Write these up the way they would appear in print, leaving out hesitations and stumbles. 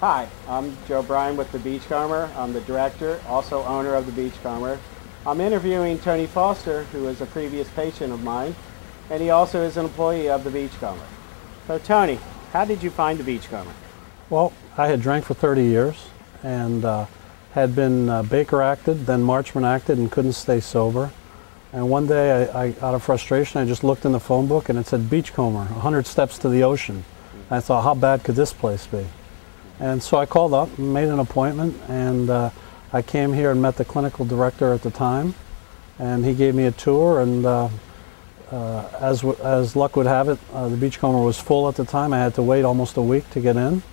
Hi, I'm Joe Bryan with the Beachcomber. I'm the director, also owner of the Beachcomber. I'm interviewing Tony Foster, who is a previous patient of mine, and he also is an employee of the Beachcomber. So Tony, how did you find the Beachcomber? Well, I had drank for 30 years and had been Baker acted, then Marchman acted, and couldn't stay sober. And one day, out of frustration, I just looked in the phone book and it said Beachcomber, 100 steps to the ocean. I thought, how bad could this place be? And so I called up and made an appointment, and I came here and met the clinical director at the time, and he gave me a tour, and as luck would have it, the Beachcomber was full at the time. I had to wait almost a week to get in,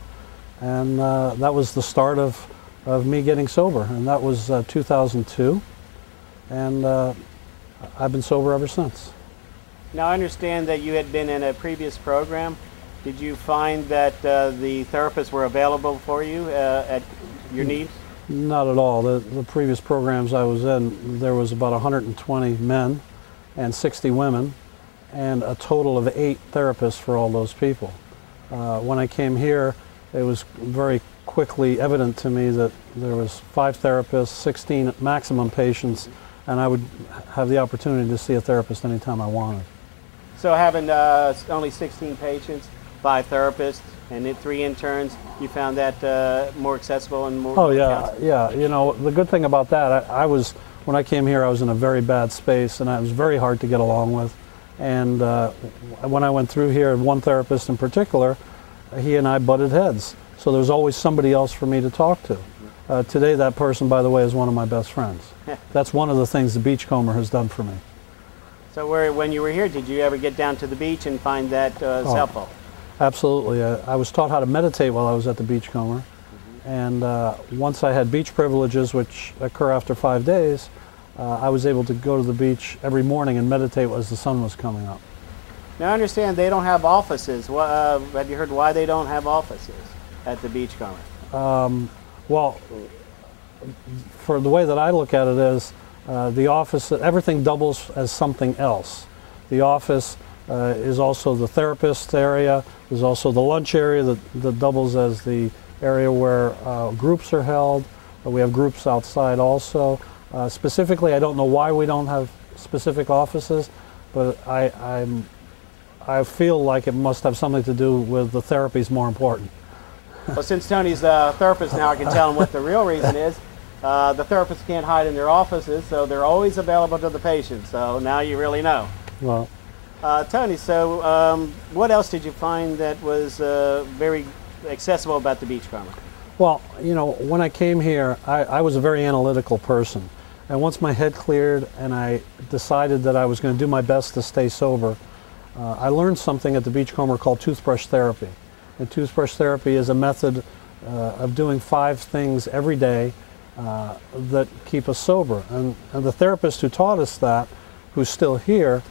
and that was the start of me getting sober, and that was 2002, and I've been sober ever since. Now I understand that you had been in a previous program. Did you find that the therapists were available for you at your needs? Not at all. The previous programs I was in, there was about 120 men and 60 women, and a total of 8 therapists for all those people. When I came here, it was very quickly evident to me that there was 5 therapists, 16 maximum patients, and I would have the opportunity to see a therapist anytime I wanted. So having only 16 patients, 5 therapists, and 3 interns, you found that more accessible and more... Oh yeah, yeah. You know, the good thing about that, when I came here, I was in a very bad space, and I was very hard to get along with. And when I went through here, one therapist in particular, he and I butted heads. So there was always somebody else for me to talk to. Today, that person, by the way, is one of my best friends. That's one of the things the Beachcomber has done for me. So when you were here, did you ever get down to the beach and find that helpful? Absolutely. I was taught how to meditate while I was at the Beachcomber, and once I had beach privileges, which occur after 5 days, I was able to go to the beach every morning and meditate as the sun was coming up. Now I understand they don't have offices. Have you heard why they don't have offices at the Beachcomber? Well, for the way that I look at it is, the office, everything doubles as something else. The office is also the therapist area. There's also the lunch area that doubles as the area where groups are held. We have groups outside also. Specifically, I don't know why we don't have specific offices, but I feel like it must have something to do with the therapy is more important. Well, since Tony's a therapist now, I can tell him what the real reason is. The therapists can't hide in their offices, so they're always available to the patient. So now you really know. Well. Tony, so what else did you find that was very accessible about the Beachcomber? Well, you know, when I came here, I was a very analytical person. And once my head cleared and I decided that I was going to do my best to stay sober, I learned something at the Beachcomber called toothbrush therapy. And toothbrush therapy is a method of doing 5 things every day that keep us sober. And the therapist who taught us that, who's still here,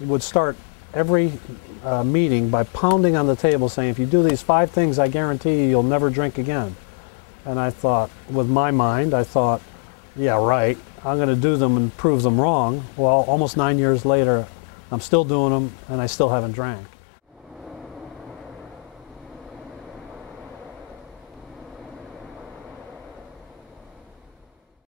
would start every meeting by pounding on the table saying, if you do these 5 things, I guarantee you, you'll never drink again. And I thought, with my mind, I thought, yeah, right, I'm going to do them and prove them wrong. Well, almost 9 years later, I'm still doing them, and I still haven't drank.